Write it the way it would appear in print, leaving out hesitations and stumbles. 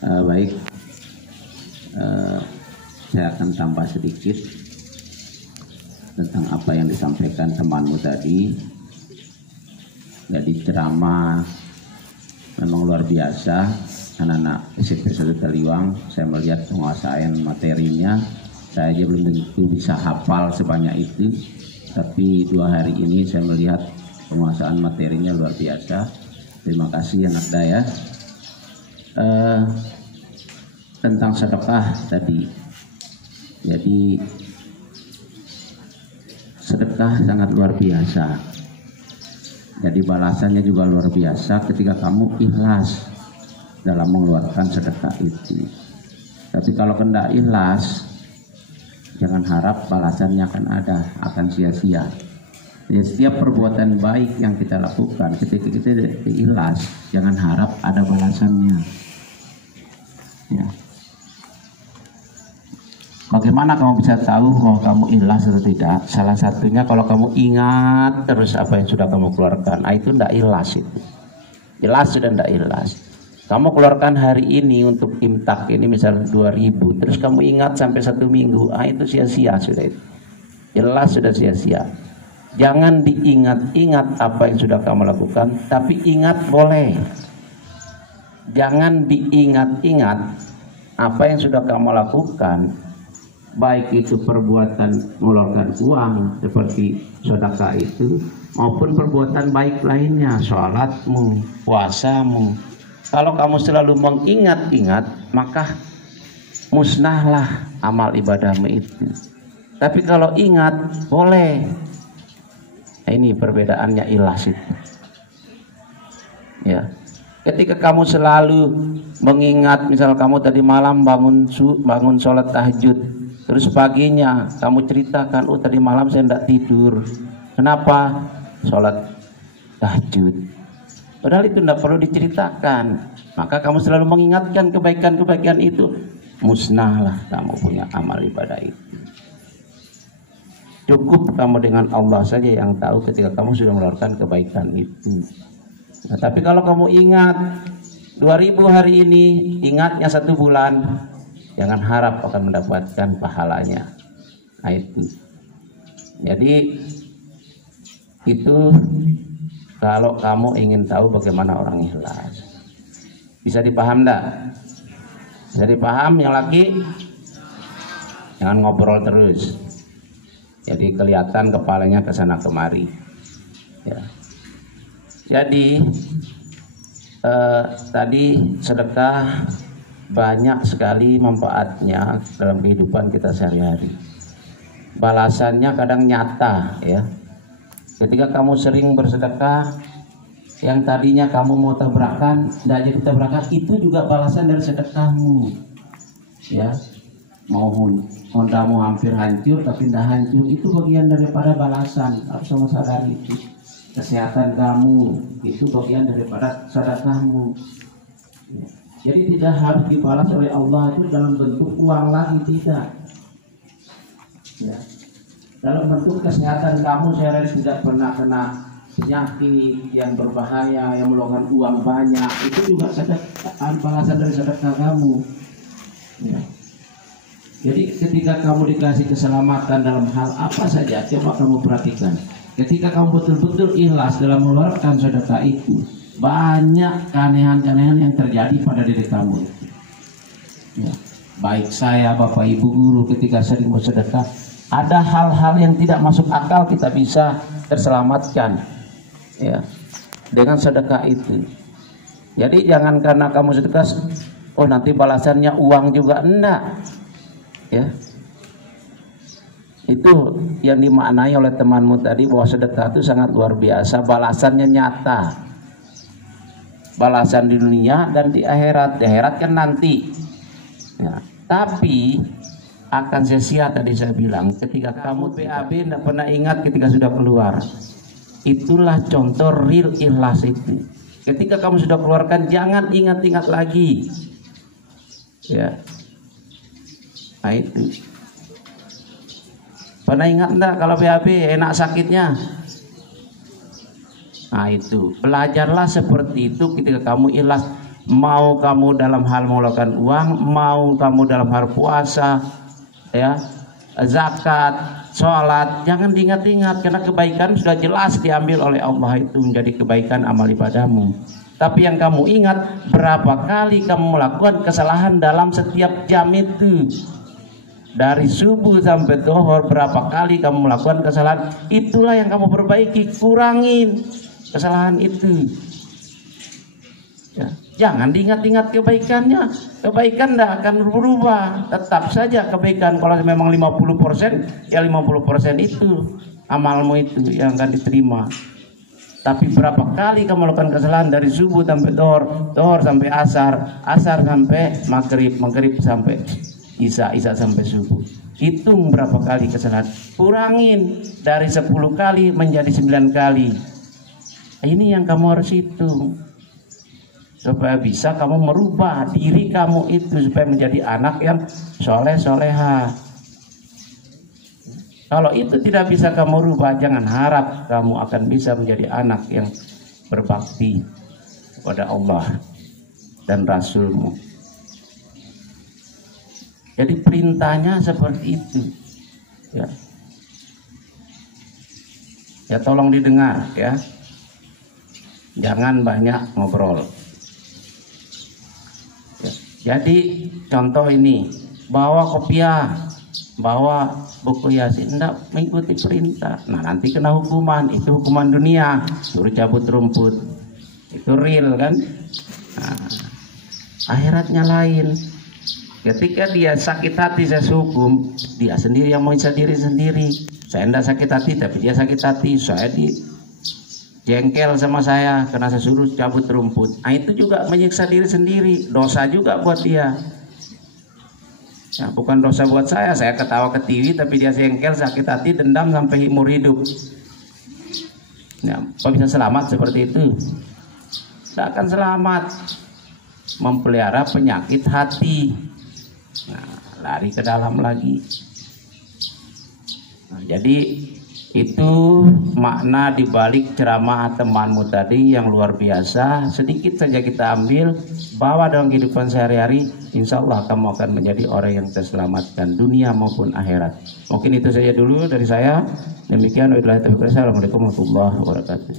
Baik, saya akan tambah sedikit tentang apa yang disampaikan temanmu tadi. Jadi ceramah memang luar biasa. Anak-anak SMP 1 Taliwang, saya melihat penguasaan materinya. Saya aja belum tentu bisa hafal sebanyak itu, tapi 2 hari ini saya melihat penguasaan materinya luar biasa. Terima kasih anak daya. Tentang sedekah tadi, jadi sedekah sangat luar biasa. Jadi balasannya juga luar biasa ketika kamu ikhlas dalam mengeluarkan sedekah itu. Tapi kalau tidak ikhlas, jangan harap balasannya akan ada, akan sia-sia. Jadi setiap perbuatan baik yang kita lakukan ketika kita ikhlas, jangan harap ada balasannya. Ya. Bagaimana kamu bisa tahu bahwa kamu ikhlas atau tidak? Salah satunya kalau kamu ingat terus apa yang sudah kamu keluarkan. Itu tidak ikhlas itu. Ikhlas sudah tidak ikhlas. Kamu keluarkan hari ini untuk imtak ini misalnya 2.000, terus kamu ingat sampai 1 minggu, itu sia-sia sudah itu. Ikhlas sudah sia-sia. Jangan diingat-ingat apa yang sudah kamu lakukan, tapi ingat boleh. Jangan diingat-ingat apa yang sudah kamu lakukan, baik itu perbuatan mengeluarkan uang seperti sedekah itu, maupun perbuatan baik lainnya, sholatmu, puasamu. Kalau kamu selalu mengingat-ingat, maka musnahlah amal ibadahmu itu. Tapi kalau ingat, boleh. Nah, ini perbedaannya ikhlas itu. Ya. Ketika kamu selalu mengingat, misal kamu tadi malam bangun sholat tahajud, terus paginya kamu ceritakan, tadi malam saya tidak tidur. Kenapa? Sholat tahajud. Padahal itu tidak perlu diceritakan. Maka kamu selalu mengingatkan kebaikan-kebaikan itu, musnahlah kamu punya amal ibadah itu. Cukup kamu dengan Allah saja yang tahu ketika kamu sudah mengeluarkan kebaikan itu. Nah, tapi kalau kamu ingat 2.000 hari ini, ingatnya 1 bulan, jangan harap akan mendapatkan pahalanya. Nah, itu. Jadi itu kalau kamu ingin tahu bagaimana orang ikhlas. Bisa dipaham enggak? Bisa dipaham yang laki? Jangan ngobrol terus. Jadi kelihatan kepalanya ke sana kemari. Ya. Jadi tadi sedekah banyak sekali manfaatnya dalam kehidupan kita sehari-hari. Balasannya kadang nyata, ya. Ketika kamu sering bersedekah, yang tadinya kamu mau tabrakan, tidak jadi tabrakan, itu juga balasan dari sedekahmu. Ya, mau Hondamu hampir hancur tapi tidak hancur, itu bagian daripada balasan. Harus sama sadari itu. Kesehatan kamu itu bagian daripada sedekahmu. Ya. Jadi tidak harus dibalas oleh Allah itu dalam bentuk uang lagi, tidak. Ya. Dalam bentuk kesehatan kamu sehari-hari tidak pernah kena penyakit yang berbahaya, yang meluangkan uang banyak, itu juga sedekah, balasan dari sedekah kamu. Ya. Jadi ketika kamu dikasih keselamatan dalam hal apa saja, coba kamu perhatikan. Ketika kamu betul-betul ikhlas dalam mengeluarkan sedekah itu, banyak keanehan-keanehan yang terjadi pada diri kamu. Ya. Baik saya, Bapak Ibu guru, ketika sering bersedekah, ada hal-hal yang tidak masuk akal kita bisa terselamatkan, ya, dengan sedekah itu. Jadi jangan karena kamu sedekah, nanti balasannya uang juga, enggak. Ya. Itu yang dimaknai oleh temanmu tadi, bahwa sedekah itu sangat luar biasa, balasannya nyata. Balasan di dunia dan di akhirat. Di akhirat kan nanti. Ya. Tapi akan sia-sia tadi saya bilang, ketika kamu PAB tidak pernah ingat ketika sudah keluar. Itulah contoh real ikhlas itu. Ketika kamu sudah keluarkan, jangan ingat-ingat lagi. Ya. Nah itu. Pernah ingat enggak kalau PAB enak sakitnya? Nah itu, belajarlah seperti itu ketika kamu ikhlas. mau kamu dalam hal mengeluarkan uang, mau kamu dalam hal puasa, ya, zakat, sholat, jangan diingat-ingat karena kebaikan sudah jelas diambil oleh Allah itu menjadi kebaikan amal ibadahmu. Tapi yang kamu ingat berapa kali kamu melakukan kesalahan dalam setiap jam itu. Dari subuh sampai zuhur berapa kali kamu melakukan kesalahan, itulah yang kamu perbaiki, kurangin kesalahan itu. Ya. Jangan diingat-ingat kebaikannya, kebaikan tidak akan berubah, tetap saja kebaikan. Kalau memang 50%, ya 50% itu amalmu itu yang akan diterima. Tapi berapa kali kamu melakukan kesalahan dari subuh sampai zuhur, zuhur sampai asar, asar sampai maghrib, maghrib sampai Isya sampai subuh. Hitung berapa kali kesalahan, kurangin dari 10 kali menjadi 9 kali. Ini yang kamu harus hitung supaya bisa kamu merubah diri kamu itu supaya menjadi anak yang soleh soleha. Kalau itu tidak bisa kamu rubah, jangan harap kamu akan bisa menjadi anak yang berbakti kepada Allah dan Rasulmu. Jadi perintahnya seperti itu, ya. Ya tolong didengar, ya. Jangan banyak ngobrol. Ya. Jadi contoh ini, bawa kopiah, bawa buku Yasin, tidak mengikuti perintah. Nah nanti kena hukuman, itu hukuman dunia, suruh cabut rumput, itu real kan. Nah, akhiratnya lain. Ketika dia sakit hati saya hukum, dia sendiri yang menyiksa diri sendiri. Saya tidak sakit hati tapi dia sakit hati. Saya jengkel sama saya karena saya suruh cabut rumput. Nah itu juga menyiksa diri sendiri, dosa juga buat dia. Ya, bukan dosa buat saya ketawa ke TV tapi dia jengkel, sakit hati, dendam sampai umur hidup. Ya, apa bisa selamat seperti itu? Tidak akan selamat. Memelihara penyakit hati. Nah, lari ke dalam lagi. Nah, jadi itu makna dibalik ceramah temanmu tadi yang luar biasa. Sedikit saja kita ambil, bawa dalam kehidupan sehari-hari. Insya Allah kamu akan menjadi orang yang terselamatkan dunia maupun akhirat. Mungkin itu saja dulu dari saya. Demikian. Assalamualaikum warahmatullahi wabarakatuh.